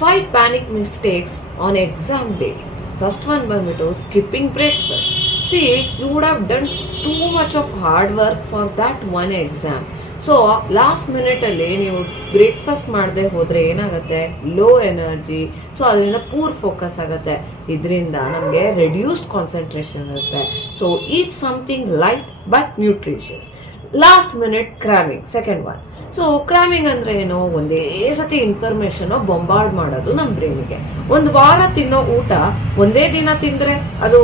5 panic mistakes on exam day. First one ಬಂದ್ಬಿಟ್ಟು skipping breakfast. See, you would have done too much of hard work for that one exam. So last ಮಿನಿಟಲ್ಲಿ ನೀವು breakfast ಮಾಡದೆ ಹೋದರೆ ಏನಾಗುತ್ತೆ, low energy, so ಅದರಿಂದ poor focus ಆಗುತ್ತೆ. ಇದರಿಂದ ನಮಗೆ ರೆಡ್ಯೂಸ್ಡ್ ಕಾನ್ಸಂಟ್ರೇಷನ್ ಇರುತ್ತೆ. So eat something light but nutritious. Last minute cramming, second one. So cramming ಅಂದ್ರೆ ಏನು, ಒಂದೇ ಸತಿ ಇನ್ಫಾರ್ಮೇಶನ್ ಬೊಂಬಾರ್ಡ್ ಮಾಡೋದು ನಮ್ಮ ಬ್ರೈನ್ಗೆ. ಒಂದು ವಾರ ತಿನ್ನೋ ಊಟ ಒಂದೇ ದಿನ ತಿಂದ್ರೆ ಅದು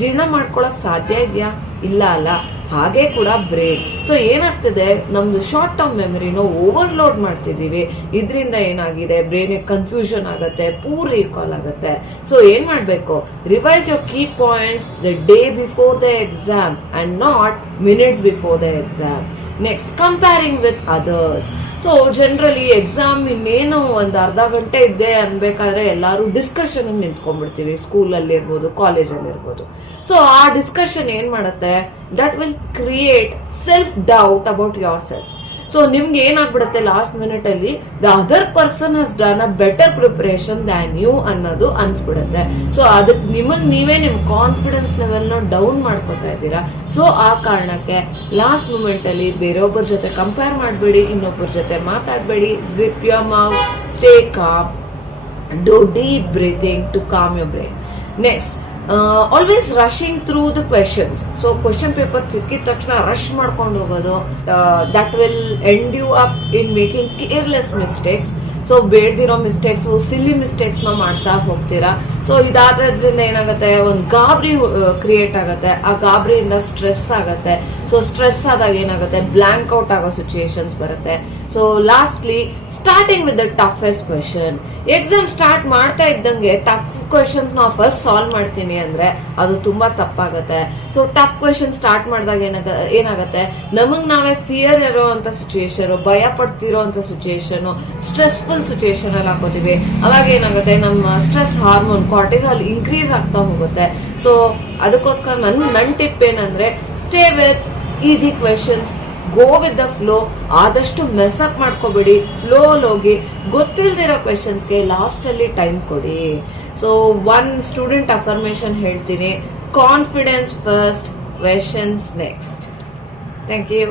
ಜೀರ್ಣ ಮಾಡ್ಕೊಳಕ್ ಸಾಧ್ಯ ಇದೆಯಾ? ಇಲ್ಲ ಅಲ್ಲ. ಹಾಗೆ ಕೂಡ ಬ್ರೈನ್. ಸೊ ಏನಾಗ್ತದೆ, ನಮ್ದು ಶಾರ್ಟ್ ಟರ್ಮ್ ಮೆಮರಿನೋ ಓವರ್ಲೋಡ್ ಮಾಡ್ತಿದೀವಿ. ಇದರಿಂದ ಏನಾಗಿದೆ, ಬ್ರೈನ್ ಕನ್ಫ್ಯೂಷನ್ ಆಗುತ್ತೆ, ಪೂರ್ ರೀಕಾಲ್ ಆಗುತ್ತೆ. ಸೊ ಏನ್ ಮಾಡ್ಬೇಕು, revise your key points the day before the exam and not minutes before the exam. Next, comparing with others. So generally exam ಇನ್ನೇನು ಒಂದು ಅರ್ಧ ಗಂಟೆ ಇದ್ದೆ ಅನ್ಬೇಕಾದ್ರೆ ಎಲ್ಲಾರು ಡಿಸ್ಕಷನ್ ನಿಂತ್ಕೊಂಡ್ಬಿಡ್ತೀವಿ, ಸ್ಕೂಲಲ್ಲಿ ಇರ್ಬೋದು, ಕಾಲೇಜಲ್ಲಿ ಇರ್ಬೋದು. ಸೊ ಆ ಡಿಸ್ಕಷನ್ ಏನ್ ಮಾಡುತ್ತೆ, that will create self doubt about yourself. So ನಿಮ್ಗೆ ಏನಾಗ್ಬಿಡುತ್ತೆ, ಲಾಸ್ಟ್ ಮಿನಿಟ್ ಅಲ್ಲಿ the other person has done a better preparation than you ಅನ್ನೋದು ಅನ್ಸ್ಬಿಡುತ್ತೆ. ಸೊ ಅದಕ್ಕೆ ನೀವೇ ನಿಮ್ ಕಾನ್ಫಿಡೆನ್ಸ್ ಲೆವೆಲ್ ನ ಡೌನ್ ಮಾಡ್ಕೋತಾ ಇದ್ದೀರಾ. ಸೊ ಆ ಕಾರಣಕ್ಕೆ ಲಾಸ್ಟ್ ಮೂಮೆಂಟ್ ಅಲ್ಲಿ ಬೇರೊಬ್ಬರ ಜೊತೆ ಕಂಪೇರ್ ಮಾಡಬೇಡಿ, ಇನ್ನೊಬ್ಬರ ಜೊತೆ ಮಾತಾಡಬೇಡಿ. Zip your mouth, stay calm, do deep breathing to calm your brain. Next, always rushing through the questions. So question paper ಸಿಕ್ಕಿದ ತಕ್ಷಣ ರಶ್ ಮಾಡ್ಕೊಂಡು ಹೋಗೋದು, that will end you up in making careless mistakes. So ಬೇಡ್ದಿರೋ mistakes, silly mistakes ನ ಮಾಡ್ತಾ ಹೋಗ್ತೀರಾ. So ಇದಾದ್ರಿಂದ ಏನಾಗುತ್ತೆ, ಒಂದು ಗಾಬರಿ ಕ್ರಿಯೇಟ್ ಆಗುತ್ತೆ. ಆ ಗಾಬರಿಯಿಂದ ಸ್ಟ್ರೆಸ್ ಆಗುತ್ತೆ. ಸೊ ಸ್ಟ್ರೆಸ್ ಆದಾಗ ಏನಾಗುತ್ತೆ, ಬ್ಲಾಂಕ್ ಔಟ್ ಆಗೋ ಸಿಚುಯೇಷನ್ಸ್ ಬರುತ್ತೆ. So lastly, starting with the toughest question. Exam start ಮಾಡ್ತಾ ಇದ್ದಂಗೆ ಟಫ್ ಕ್ವೆಶನ್ಸ್ ನಾವು ಫಸ್ಟ್ ಸಾಲ್ವ್ ಮಾಡ್ತೀನಿ ಅಂದ್ರೆ ಅದು ತುಂಬಾ ತಪ್ಪಾಗತ್ತೆ. ಸೊ ಟಫ್ ಕ್ವೆಶನ್ ಸ್ಟಾರ್ಟ್ ಮಾಡಿದಾಗ ಏನಾಗತ್ತೆ, ನಮಗ್ ನಾವೇ ಫಿಯರ್ ಇರೋ ಅಂತ ಸಿಚುಯೇಷನ್, ಭಯ ಪಡ್ತಿರೋ ಅಂತ ಸಿಚುಯೇಷನ್, ಸ್ಟ್ರೆಸ್ಫುಲ್ ಸಿಚುಯೇಷನ್ ಅಲ್ಲಿ ಹಾಕೋತೀವಿ. ಅವಾಗ ಏನಾಗುತ್ತೆ, ನಮ್ಮ ಸ್ಟ್ರೆಸ್ ಹಾರ್ಮೋನ್ ಕಾರ್ಟಿಸಾಲ್ ಇನ್ಕ್ರೀಸ್ ಆಗ್ತಾ ಹೋಗುತ್ತೆ. ಸೊ ಅದಕ್ಕೋಸ್ಕರ ನನ್ ಟಿಪ್ ಏನಂದ್ರೆ, stay with easy questions, go with the flow. ಆದಷ್ಟು ಮೆಸ್ ಅಪ್ ಮಾಡ್ಕೋಬೇಡಿ, ಫ್ಲೋ ಹೋಗಿ ಗೊತ್ತಿಲ್ದಿರೋ ಕ್ವೆಶನ್ಸ್ಗೆ ಲಾಸ್ಟ್ ಅಲ್ಲಿ ಟೈಮ್ ಕೊಡಿ. ಸೊ ಒನ್ ಸ್ಟೂಡೆಂಟ್ ಅಫರ್ಮೇಶನ್ ಹೇಳ್ತೀನಿ, confidence first, questions next. Thank you.